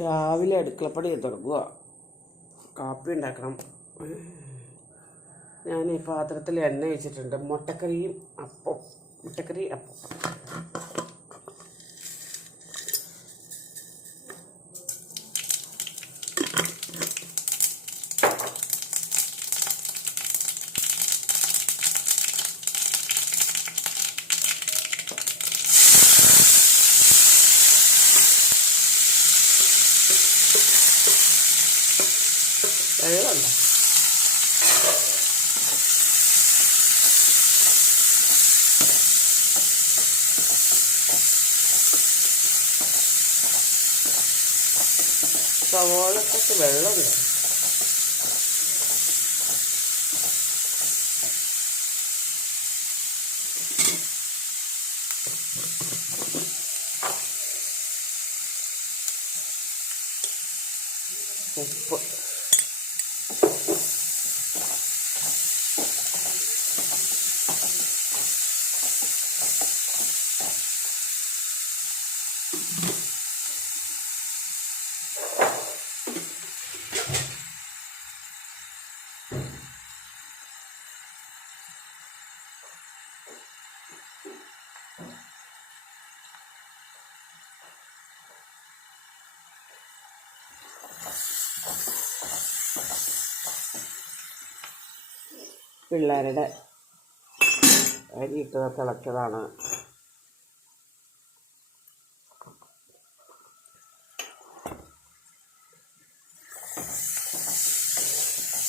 രാവിലെ അടുക്കളപ്പണി തുടങ്ങുക കാപ്പി ഉണ്ടാക്കണം. ഞാൻ ഈ പാത്രത്തിൽ എണ്ണ വെച്ചിട്ടുണ്ട് മുട്ടക്കറിയും അപ്പം മുട്ടക്കറി അപ്പം വെള്ളമുണ്ടോ സവോളക്കൊക്കെ വെള്ളമുണ്ട് ഉപ്പ്. പിള്ളേരുടെ അരിയിട്ട് തിളച്ചതാണ്.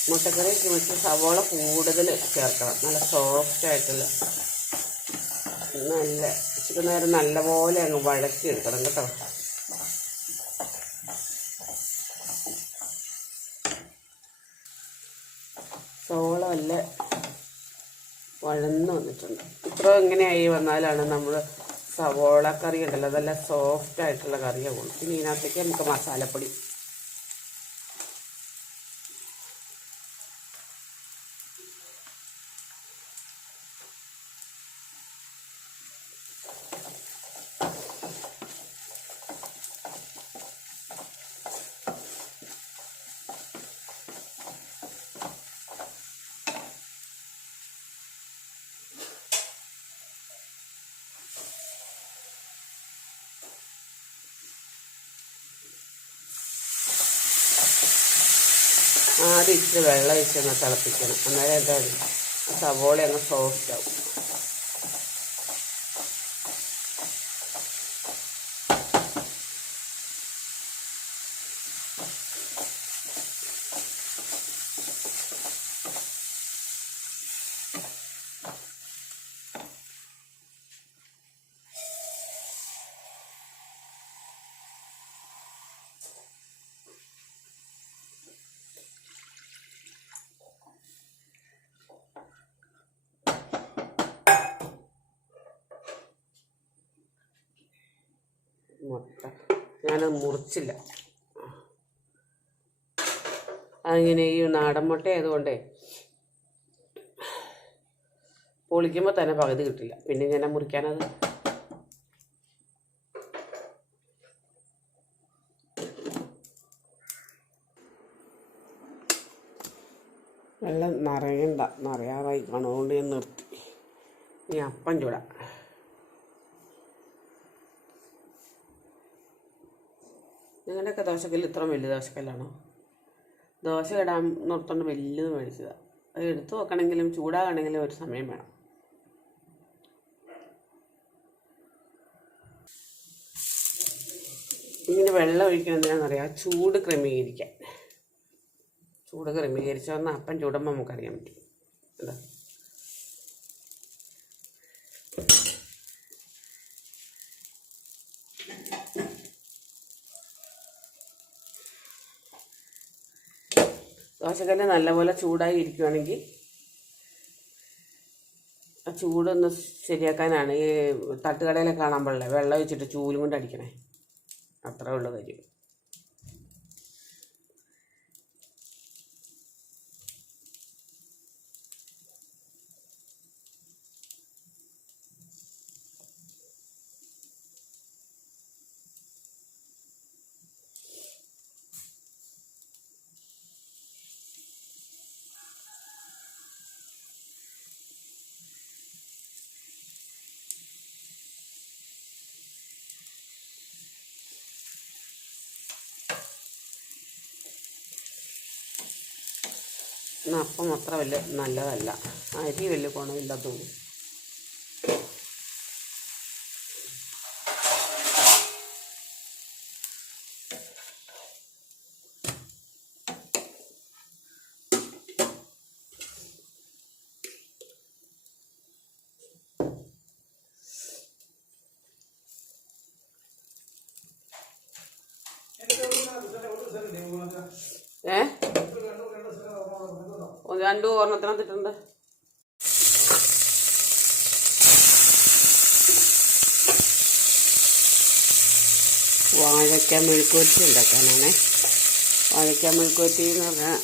മുട്ടക്കറി വെച്ച് സവോള കൂടുതൽ ചേർക്കണം. നല്ല സോഫ്റ്റ് ആയിട്ടുള്ള നല്ല ഇച്ചിരി നേരം നല്ലപോലെ അങ്ങ് വഴച്ചെടുക്കണം കേട്ടോ സവോള നല്ല വഴന്ന് വന്നിട്ടുണ്ട്. ഇത്ര എങ്ങനെയായി വന്നാലാണ് നമ്മൾ സവോള കറി ഉണ്ടല്ലോ അതല്ല സോഫ്റ്റ് ആയിട്ടുള്ള കറിയാവുള്ളൂ പിന്നെ ഇതിനകത്തേക്ക് നമുക്ക് മസാലപ്പൊടി ആദ്യം ഇച്ചിരി വെള്ളം ഒഴിച്ചൊന്ന് തിളപ്പിക്കണം. അന്നേരം എന്താ? സവോള അങ്ങ് സോഫ്റ്റ് ആവും. മുട്ട ഞാനത് മുറിച്ചില്ല. അതിങ്ങനെ ഈ നാടൻ മുട്ട ആയതുകൊണ്ടേ പൊളിക്കുമ്പോൾ തന്നെ പകുതി കിട്ടില്ല. പിന്നെ ഞാൻ മുറിക്കാനത് വെള്ളം നിറയണ്ട. നിറയാറായി. അതുകൊണ്ട് ഞാൻ നിർത്തി. ഈ അപ്പം ചൂടാം. നിങ്ങളുടെയൊക്കെ ദോശക്കല്ല് ഇത്ര വലിയ ദോശക്കല്ലാണോ? ദോശ ഇടാൻ നിർത്തോണ്ട് വലിയത് മേടിച്ചതാണ് അത് എടുത്തു വെക്കണമെങ്കിലും ചൂടാകണമെങ്കിലും ഒരു സമയം വേണം. ഇങ്ങനെ വെള്ളം ഒഴിക്കുന്നത് എന്തിനാണെന്നറിയാം ചൂട് ക്രമീകരിക്കാൻ. ചൂട് ക്രമീകരിച്ചു വന്നാൽ അപ്പം ചൂടുമ്പോൾ നമുക്കറിയാൻ പറ്റും. അതാ ദോശക്കല്ല് നല്ലപോലെ ചൂടായി ഇരിക്കുകയാണെങ്കിൽ ആ ചൂടൊന്ന് ശരിയാക്കാനാണ് ഈ തട്ടുകടയിലെ കാണാൻ പാടില്ല? വെള്ളം ഒഴിച്ചിട്ട് ചൂലും കൊണ്ട് അടിക്കണേ. അത്രേ ഉള്ളൂ കാര്യം അപ്പം അത്ര വലിയ നല്ലതല്ല. അരി വലിയ ഗുണമില്ല തോന്നുന്നു രണ്ടു ഓർമ്മത്തിനകത്തിട്ടുണ്ട് വാഴയ്ക്ക മെഴുക്കുവരട്ടി ഉണ്ടാക്കാനാണേ വാഴയ്ക്ക മെഴുക്കുവരട്ടി എന്ന് പറഞ്ഞാൽ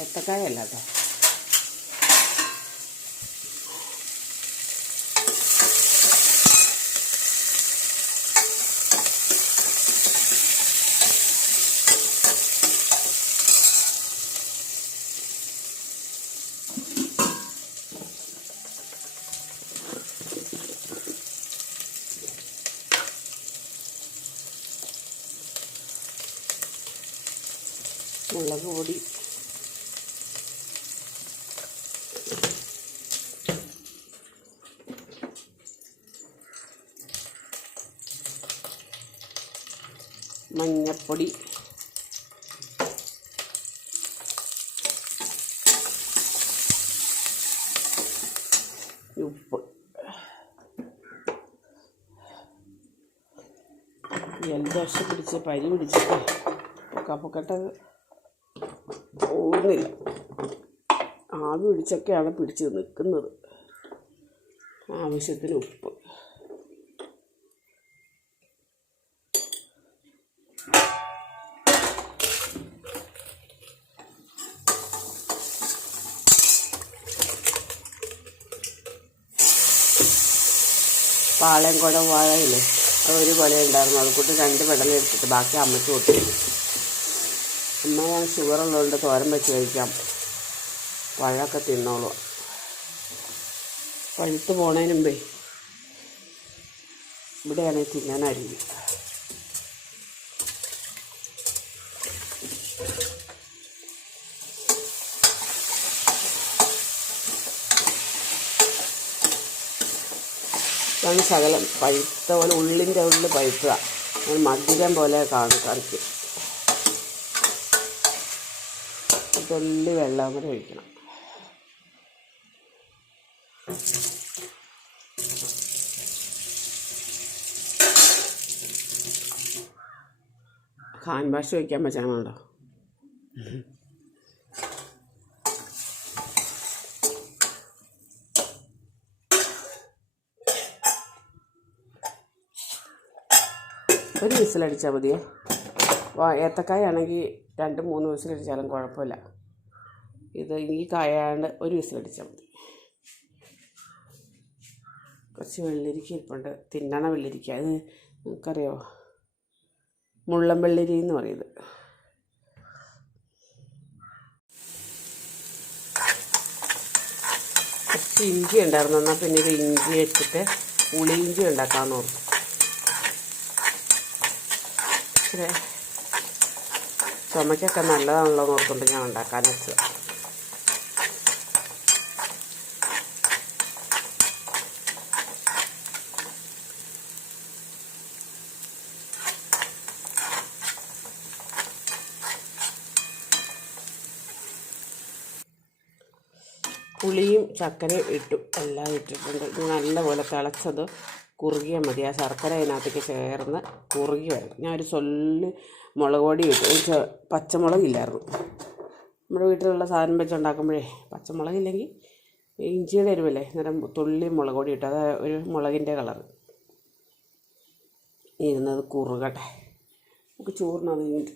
ഏത്തക്കായല്ല മുളക് പൊടി. മഞ്ഞപ്പൊടി. ഉപ്പ്. ജലദോഷം പിടിച്ച് പനി പിടിച്ചിട്ട് കപ്പക്കെട്ട് ഓടുന്നില്ല ആവി പിടിച്ചൊക്കെയാണ് പിടിച്ച് നിൽക്കുന്നത്. ആവശ്യത്തിന് ഉപ്പ്. പാളയം കുടം വാഴയില്ലേ? അത് ഒരു കൊല ഉണ്ടായിരുന്നു അതുകൊണ്ട് രണ്ട് പെടലെടുത്തിട്ട് ബാക്കി അമ്മയ്ക്ക് കൊടുത്തു അമ്മ ഷുഗറുള്ളതുകൊണ്ട് തോരൻ വെച്ച് കഴിക്കാം. പഴമൊക്കെ തിന്നോളൂ. പഴുത്ത് പോണതിന് മുമ്പേ ഇവിടെയാണെങ്കിൽ തിന്നാനായിരിക്കും. ഇതാണ് ശകലം പഴുത്ത പോലെ ഉള്ളിന്റെ ഉള്ളിൽ അങ്ങനെ മധുരം പോലെ കാണും കറിക്ക്. തുള്ളി വെള്ളം കൂടെ ഒഴിക്കണം. ഹാൻഡ് വാഷ് വയ്ക്കാൻ പറ്റാണല്ലോ ഒരു വിസിലടിച്ചാൽ മതിയേ. ഏത്തക്കായ ആണെങ്കിൽ രണ്ട് മൂന്ന് വിസിലടിച്ചാലും കുഴപ്പമില്ല. ഇത് ഇനി കായാണ്ട് ഒരു വിസിലടിച്ചാൽ മതി. കുറച്ച് വെള്ളരിക്ക ഇരിപ്പുണ്ട്. തിന്നണ വെള്ളരിക്ക. അത് നിങ്ങൾക്കറിയോ മുള്ളൻ വെള്ളരി എന്ന് പറയുന്നത് കുറച്ച് ഇഞ്ചി ഉണ്ടായിരുന്നു. എന്നാൽ പിന്നെ ഇത് ഇഞ്ചി വെച്ചിട്ട് ഇഞ്ചി ഉണ്ടാക്കാമെന്ന് ഇച്ചിരി ചുമക്കൊക്കെ നല്ലതാണല്ലോ എന്ന് ഓർത്തുകൊണ്ട് ഞാൻ ഉണ്ടാക്കാൻ വെച്ചത്. പുളിയും ചക്കരയും ഇട്ടു. എല്ലാം ഇട്ടിട്ടുണ്ട്. നല്ലപോലെ തിളച്ചത് കുറുകിയാൽ മതി. ആ ശർക്കര അതിനകത്തേക്ക് ചേർന്ന് കുറുകി വരണം ഞാൻ ഒരു സൊല്ല് മുളക് പൊടി ഇട്ടു. പച്ചമുളകില്ലായിരുന്നു നമ്മുടെ വീട്ടിലുള്ള സാധനം വെച്ചുണ്ടാക്കുമ്പോഴേ പച്ചമുളകില്ലെങ്കിൽ ഇഞ്ചിയുടെ എരിവല്ലേ? നേരം തുള്ളി മുളക് പൊടി ഇട്ടു. അത് ഒരു മുളകിന്റെ കളർ. ഇരുന്നത് കുറുകട്ടെ. നമുക്ക് ചോറിനത്